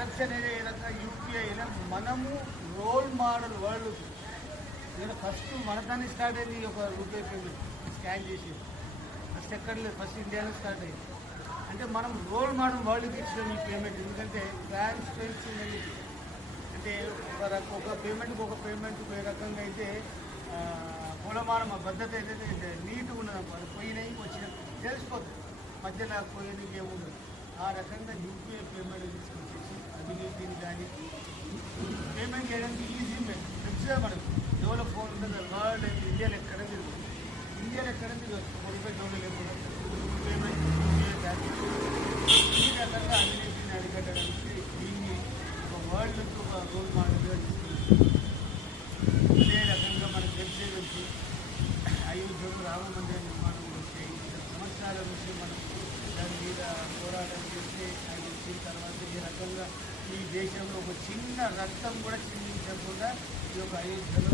Corruption అనేది ఏ రకంగా యూపీఐలో మనము రోల్ మోడల్ వరల్డ్ ఫస్ట్ మనతోనే స్టార్ట్ అయింది ఒక రూపీఐ పేమెంట్ స్కాన్ చేసి ఫస్ట్ ఎక్కడ లేదు, ఫస్ట్ ఇండియాలో స్టార్ట్ అయింది. అంటే మనం రోల్ మోడల్ వరల్డ్కి ఇచ్చిన ఈ పేమెంట్, ఎందుకంటే ట్రాన్స్పరెన్సీ అనేది అంటే ఒక పేమెంట్కి ఒక పేమెంట్ ఏ రకంగా అయితే కులమానం భద్రత అయితే నీట్గా ఉన్నది, అది పోయినాయి వచ్చిన తెలిసిపోతుంది, మధ్యలో పోయేందుకు ఏముండదు. ఆ రకంగా యూపీఐ పేమెంట్ తీసుకొచ్చేసి అభివృద్ధిని కానీ పేమెంట్ చేయడానికి ఈజీ పెద్దగా మనకు ఎవరో ఫోన్ ఉంటుంది వరల్డ్ ఇండియాలో ఎక్కడ తిరుగుతుంది, ఇండియాలో ఎక్కడ తిరగచ్చు $45 లేకుండా పేమెంట్ ఈ రకంగా అవినీతిని అరికట్టడానికి దీన్ని ఒక వరల్డ్ ఒక రోల్ మోడల్గా తీసుకుంటుంది. అదే రకంగా మనకు తెలిసి అయోధ్యలో రామ మందిర నిర్మాణం వస్తే సంవత్సరాల నుంచి మనం దాని మీద పోరాటం చేస్తే అది వచ్చిన తర్వాత ఈ రకంగా ఈ దేశంలో ఒక చిన్న రక్తం కూడా చిందించకుండా ఈ యొక్క అయోధ్యలో